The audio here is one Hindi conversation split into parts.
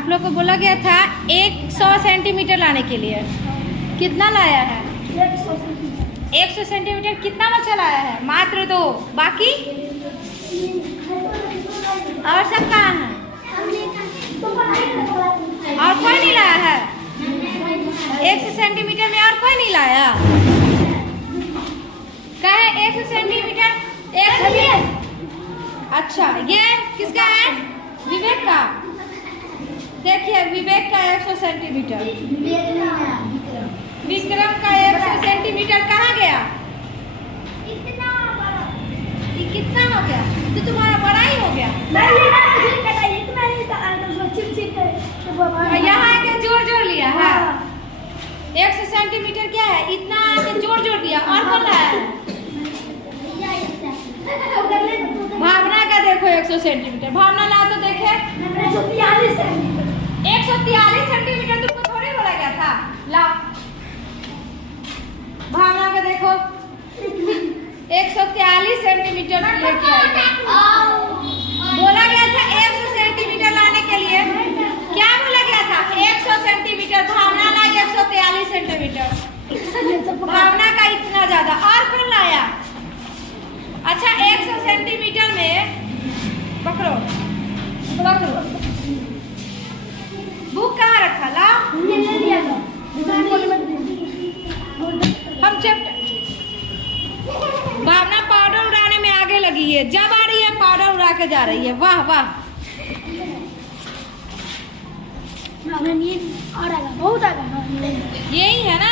आप लोग को बोला गया था 100 सेंटीमीटर लाने के लिए। कितना लाया है? 100 सेंटीमीटर। कितना बच्चा लाया है? मात्र 2। बाकी और सब कहाँ है? और कोई नहीं लाया है? 100 सेंटीमीटर में और कोई नहीं लाया? क्या है 100 सेंटीमीटर? अच्छा, ये किसका है? विवेक का। देखिए विवेक का 100 सेंटीमीटर, विक्रम का 100 सेंटीमीटर कहाँ गया? कितना हो गया? तो तुम्हारा बड़ा ही हो गया। यहाँ के जोड़ जोड़ लिया है। 100 सेंटीमीटर क्या है? इतना के जोड़ जोड़ दिया। और कौन है? भावना का देखो 100 सेंटीमीटर। भावना ला तो देखे। 143 सेंटीमीटर तुमको थोड़ी बोला गया था? ला भावना का देखो 143 सेंटीमीटर लेके आएगा। बोला गया था 100 सेंटीमीटर लाने के लिए। क्या बोला गया था? 100 सेंटीमीटर। भावना ला 143 सेंटीमीटर। भावना का इतना ज्यादा। और कौन लाया? अच्छा 100 सेंटीमीटर में पकड़ो पकड़ो। बुक कहाँ रखा? ला हम चैप्टर। भावना पाउडर उड़ाने में आगे लगी है। जब आ रही है पाउडर उड़ा के जा रही है। वाह वाह। बहुत आगा। यही है ना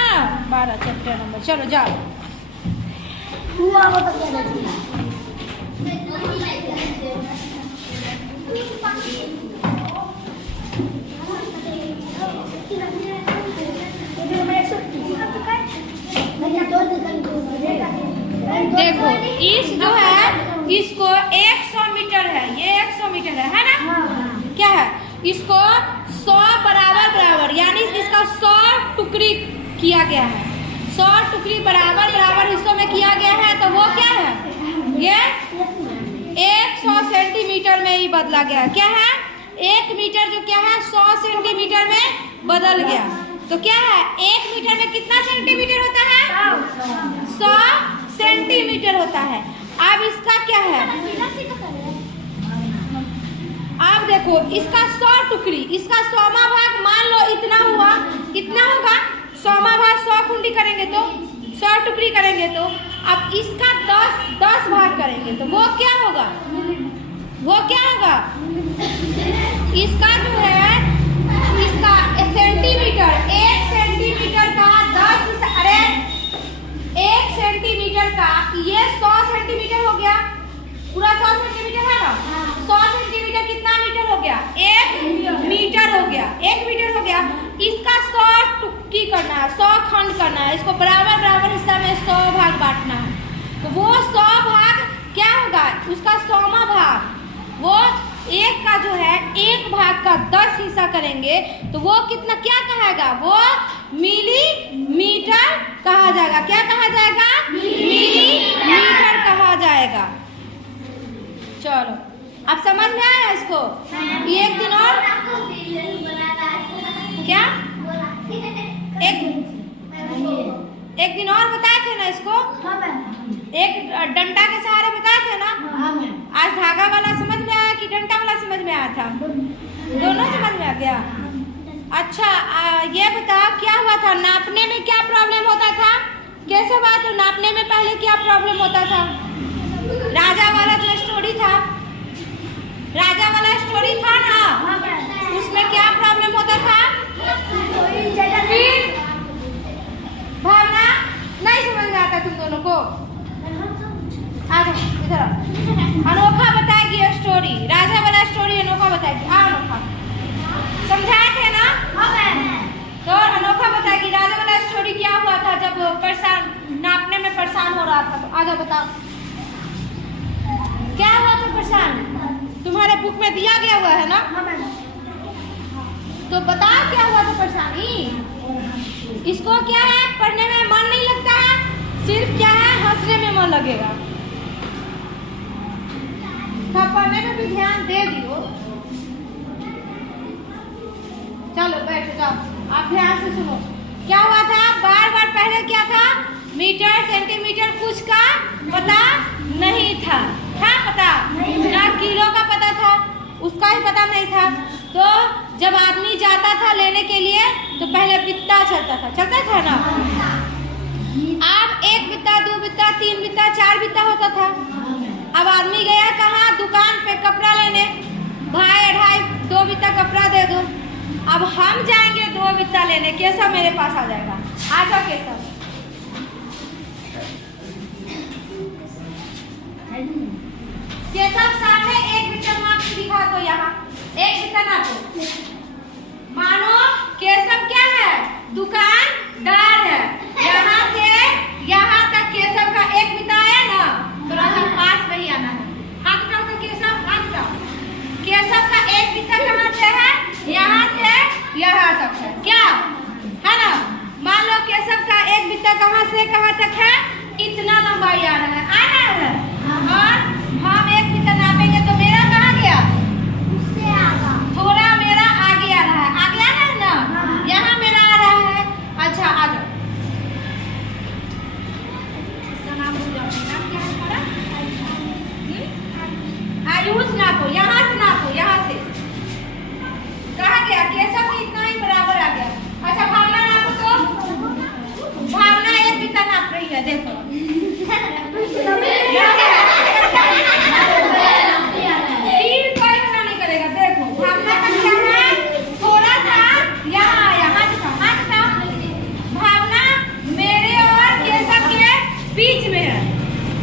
12 चैप्टर नंबर। चलो जाओ। देखो इस जो है इसको 100 मीटर है। ये 100 मीटर है ना? क्या है? इसको 100 बराबर बराबर यानी इसका 100 टुकड़ी किया गया है। 100 टुकड़ी बराबर बराबर हिस्सों में किया गया है। तो वो क्या है? ये 100 सेंटीमीटर में ही बदला गया। क्या है? 1 मीटर जो क्या है 100 सेंटीमीटर में बदल गया। तो क्या है? 1 मीटर में कितना सेंटीमीटर होता है? 100 सेंटीमीटर होता है। अब इसका क्या है? अब देखो इसका 100 टुकड़ी, इसका 100वां भाग मान लो इतना हुआ। कितना होगा? 100वां भाग 100 कुंडी करेंगे तो 100 टुकड़ी करेंगे तो अब इसका 10 भाग करेंगे तो वो क्या होगा? वो क्या होगा? इसका जो है इसका सेंटीमीटर 1 सेंटीमीटर का 10 अरे 1 सेंटीमीटर का ये 100 सेंटीमीटर हो गया। पूरा 100 सेंटीमीटर है ना? 100 सेंटीमीटर कितना मीटर हो गया? 1 मीटर हो गया। 1 मीटर हो गया। इसका 100 टुकड़ी करना है, 100 खंड करना है। इसको बराबर बराबर हिस्सा में 100 भाग बांटना है। तो वो 100 भाग क्या होगा? उसका 100वां भाग वो 1 का जो है 1 भाग का 10 हिस्सा करेंगे तो वो कितना क्या कहेगा? वो मिलीमीटर कहा जाएगा। क्या कहा जाएगा? मिलीमीटर कहा जाएगा। चलो अब समझ में आया इसको? एक दिन और क्या एक दिन और बताए थे ना इसको? एक डंडा के सहारे बताए थे ना? आज धागा वाला समझ में आया कि डंडा वाला समझ में आया था? दोनों समझ में आ गया। अच्छा ये बताओ क्या हुआ था? नापने में क्या प्रॉब्लम होता था? कैसे बात हो? नापने में पहले क्या प्रॉब्लम होता था? राजा वाला जो स्टोरी था, राजा वाला स्टोरी था ना, उसमें क्या प्रॉब्लम होता था? फिर भावना नहीं समझ में आता तुम दोनों को? आ जाओ इधर। अनोखा बताएगी स्टोरी। राजा वाला स्टोरी अनोखा बताएगी। अनोखा समझाए थे ना? तो अनोखा बताएगी राजा वाला स्टोरी क्या हुआ था जब परेशान नापने में परेशान हो रहा था। तो आजा बताओ क्या हुआ था परेशान? तुम्हारे बुक में दिया गया हुआ है ना? तो बताओ क्या हुआ था परेशानी? इसको क्या है? पढ़ने में मन नहीं लगता है, सिर्फ क्या है हंसने में मन लगेगा। पढ़ने में भी ध्यान दे दियो। चलो बैठ जाओ, आप ध्यान से सुनो। क्या हुआ था, बार बार पहले क्या था, मीटर सेंटीमीटर कुछ का पता नहीं था पता ना, किलो का पता था, उसका ही पता नहीं था। तो जब आदमी जाता था लेने के लिए तो पहले बित्ता चलता था ना। अब 1 बित्ता 2 बित्ता 3 बित्ता 4 बित्ता होता था। अब आदमी गया कहाँ, दुकान पे कपड़ा लेने, भाई 2.5 बित्ता कपड़ा दे दो। अब हम जाएंगे 2 बित्ता लेने, केशव मेरे पास आ जाएगा। आ जाओ केशव। केशव सामने 1 बित्ता नाप के दिखा दो, यहाँ 1 बित्ता नापो। मानो केशव क्या है, दुकानदार है। यहाँ से यहाँ तक केशव का 1 बित्ता आया ना, थोड़ा सा पास में ही आना है। हाथ उठाओ तो केशव, हाथ उठाओ। केशव का 1 बित्ता कहाँ से है, यहाँ से यहाँ तक है, क्या है ना। मान लो केशव का 1 बित्ता कहाँ से कहाँ तक है, इतना लंबाई आ रहा है, और हम 1 बित्ता नापेंगे तो मेरा कहाँ गया, थोड़ा मेरा आगे आ रहा है, आगे आ रहा है ना, यहाँ मेरा आ रहा है। अच्छा आ जाओ, इसका नाम भूल जाओ, नाम क्या है तुम्हारा, आयुष। नापो, यहाँ से नापो, यहाँ से कहाँ गया, केशव भी इतना ही बराबर आ गया। अच्छा भावना नापो तो, भावना 1 बित्ता नाप रही है, देखो बीच में है।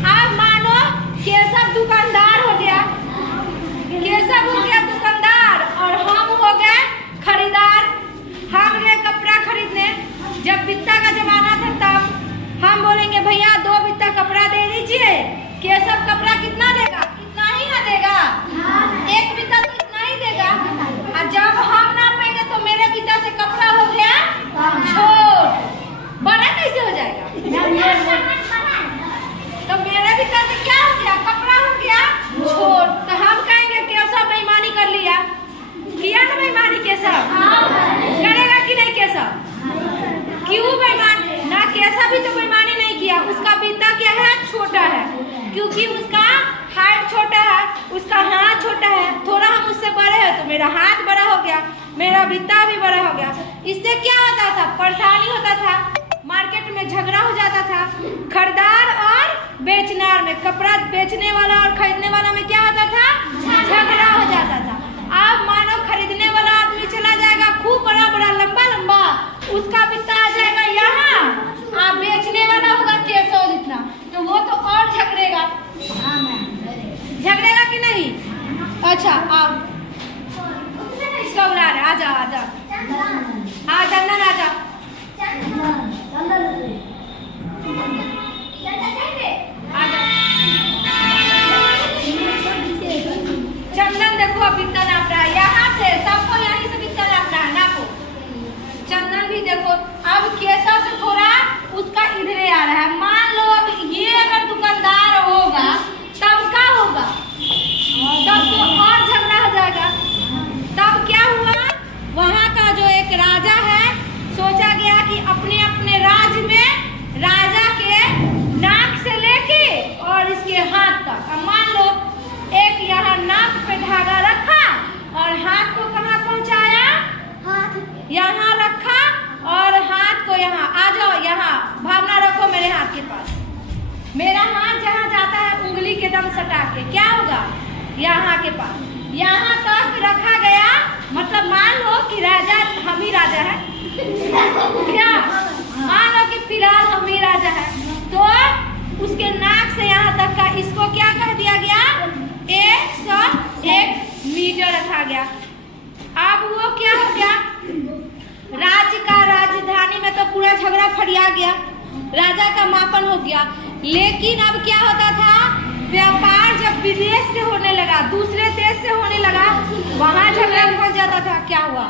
अब मानो केशव दुकानदार हो गया, केशव हो गया दुकानदार और हम हो गए खरीदार। हम गए कपड़ा खरीदने, जब बित्ता का जमाना था तब हम बोलेंगे भैया 2 बित्ता कपड़ा दे दीजिए। केशव कपड़ा कितना देगा, इतना ही ना देगा, 1 बित्ता तो इतना ही देगा। और जब हम नापेंगे तो मेरे बित्ता से कपड़ा हो गया छोट, बड़ा कैसे हो जाएगा, तो मेरे बित्ता से क्या हो गया, कपड़ा हो गया छोट। तो हम कहेंगे केशव बेईमानी कर लिया, किया ना बेईमानी केशव, करेगा कि नहीं केशव, क्यों बेईमान ना, केशव भी तो बेईमानी नहीं किया, उसका बित्ता क्या है, छोटा है, क्योंकि उसका हाइट छोटा है, उसका हाथ छोटा है। थोड़ा हम उससे बड़े हैं तो मेरा हाथ बड़ा हो गया, मेरा बित्ता भी बड़ा हो गया। इससे क्या होता था, परेशानी होता था, मार्केट में झगड़ा हो जाता था, खरीदार और बेचनार में, कपड़ा बेचने वाला और खरीदने वाला में क्या होता था, झगड़ा हो जाता था। अब मानो खरीदने वाला आदमी चला जाएगा खूब बड़ा बड़ा लंबा लंबा, उसका बित्ता आ जाएगा यहाँ, आप बेचने वाला होगा केशव जितना, तो वो तो और झगड़ेगा कि नहीं। अच्छा आप इसका बुला रहे, आजा आजा, हाँ चंदन आजा, चंदन देखो अब बित्ता नाप रहा है, यहाँ से सबको यहीं से बित्ता नापना है, नापो। चंदन भी देखो, अब केशव से थोड़ा उसका इधरे आ रहा है। मान लो अब ये अगर दुकानदार होगा तब क्या होगा, तब तो और झगड़ा हो जाएगा। तब क्या हुआ, वहाँ का जो एक राजा है, सोचा गया कि अपने अपने राज्य में राजा के नाक से लेके और इसके हाथ तक, अब मान लो एक यहाँ नाक पे धागा रखा और हाथ को कहाँ पहुँचाया, यहाँ रखा और हाथ को यहाँ, आ जाओ यहाँ, भावना रखो मेरे हाथ के पास, मेरा हाथ जहाँ जाता है उंगली के दम सटा के क्या होगा, यहाँ के पास, यहाँ तक रखा गया। मतलब मान लो कि राजा, हम ही राजा है क्या, मान लो कि फिलहाल हम ही राजा है, तो उसके नाक से यहाँ तक का इसको क्या कह दिया गया, 101 मीटर रखा गया। अब वो क्या हो गया, राज्य का राजधानी में तो पूरा झगड़ा फरिया गया, राजा का मापन हो गया। लेकिन अब क्या होता था, व्यापार जब विदेश से होने लगा, दूसरे देश से होने लगा, वहां झगड़ा फंस जाता था। क्या हुआ,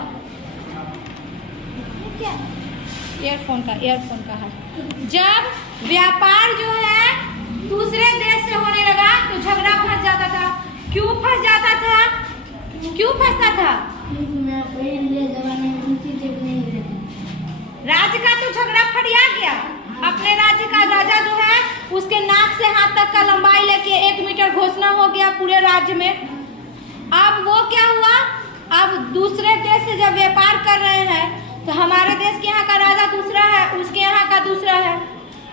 ईयरफोन का है। जब व्यापार जो है दूसरे देश से होने लगा तो झगड़ा फंस जाता था। क्यों फंस जाता था, क्यों फंसता था, से हाथ तक का लंबाई लेके 1 मीटर घोषणा हो गया पूरे राज्य में। अब वो क्या हुआ, अब दूसरे देश से जब व्यापार कर रहे हैं तो हमारे देश के यहाँ का राजा दूसरा है, उसके यहाँ का दूसरा है,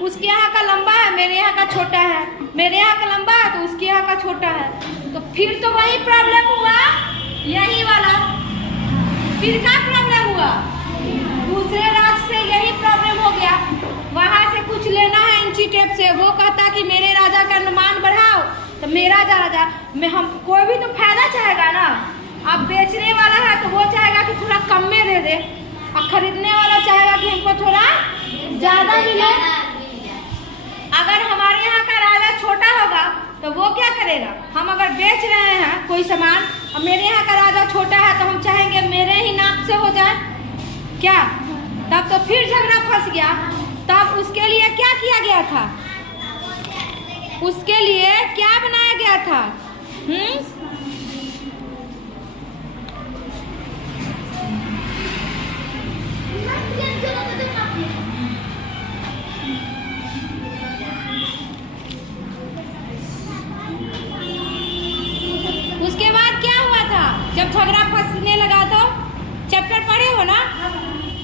उसके यहाँ का लंबा है, मेरे यहाँ का छोटा है, मेरे यहाँ का लंबा है तो उसके यहाँ का छोटा है। तो फिर तो वही प्रॉब्लम हुआ, यही वाला। फिर क्या प्रॉब्लम हुआ, दूसरे राज्य से यही प्रॉब्लम हो गया। वहाँ से कुछ लेना है इंची टेप से, वो कहता कि मेरे राजा का मान बढ़ाओ, तो मेरा राजा में हम कोई भी तो फायदा चाहेगा ना। अब बेचने वाला है तो वो चाहेगा कि थोड़ा कम में दे दे, और खरीदने वाला चाहेगा कि हमको थोड़ा ज़्यादा मिले। अगर हमारे यहाँ का राजा छोटा होगा तो वो क्या करेगा, हम अगर बेच रहे हैं कोई सामान और मेरे यहाँ का राजा छोटा है तो हम चाहेंगे मेरे ही नाप से हो जाए क्या, तब तो फिर झगड़ा फंस गया। तब उसके लिए क्या किया गया था, उसके लिए क्या बनाया गया था, उसके बाद क्या हुआ था, जब झगड़ा फंसने लगा तो चैप्टर पढ़े हो ना।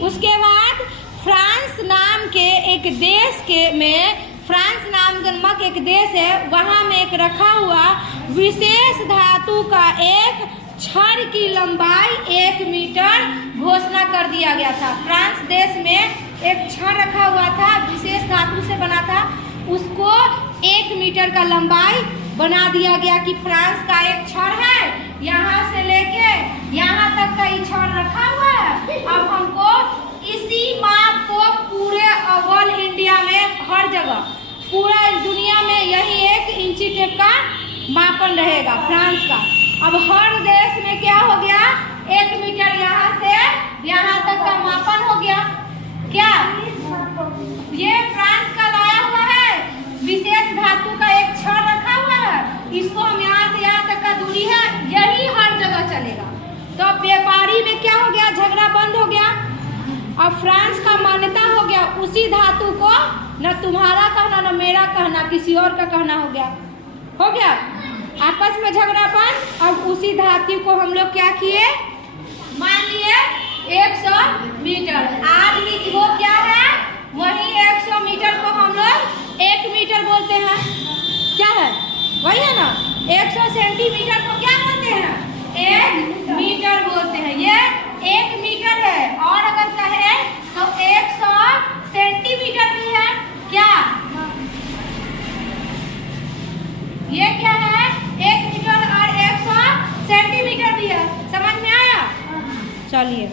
उसके बाद फ्रांस नाम के एक देश में, फ्रांस नामक एक देश है, वहाँ में एक रखा हुआ विशेष धातु का एक छड़ की लंबाई 1 मीटर घोषणा कर दिया गया था। फ्रांस देश में एक छड़ रखा हुआ था, विशेष धातु से बना था, उसको 1 मीटर का लंबाई बना दिया गया कि फ्रांस का एक छड़ है, यहाँ से लेके यहाँ तक का ये छड़ रखा हुआ है। अब हमको इसी माप को पूरे ऑल इंडिया में, हर जगह, पूरा दुनिया में यही 1 इंची टेप का मापन रहेगा फ्रांस का। अब हर देश में क्या हो गया, 1 मीटर यहाँ से यहाँ तक का मापन हो गया। क्या ये फ्रांस का लाया हुआ है, विशेष धातु का एक छड़ रखा हुआ है, इसको हम यहाँ से यहाँ तक का दूरी है, यही हर जगह चलेगा। तो व्यापारी में क्या हो गया, झगड़ा बंद हो गया। अब फ्रांस का मान्यता हो गया, उसी धातु को न तुम्हारा कहना न मेरा कहना, किसी और का कहना हो गया आपस में झगड़ा बंद। अब उसी धातु को हम लोग क्या किए, मान लिए 100 मीटर। आज भी वो क्या है, वही 100 मीटर को हम लोग 1 मीटर बोलते हैं, क्या है, वही है ना। 100 सेंटीमीटर को क्या बोलते हैं, 1 मीटर बोलते हैं। ये 1 मीटर है, और अगर कहे तो 100 सेंटीमीटर भी है। क्या ये क्या है, 1 मीटर और 100 सेंटीमीटर भी है। समझ में आया, चलिए।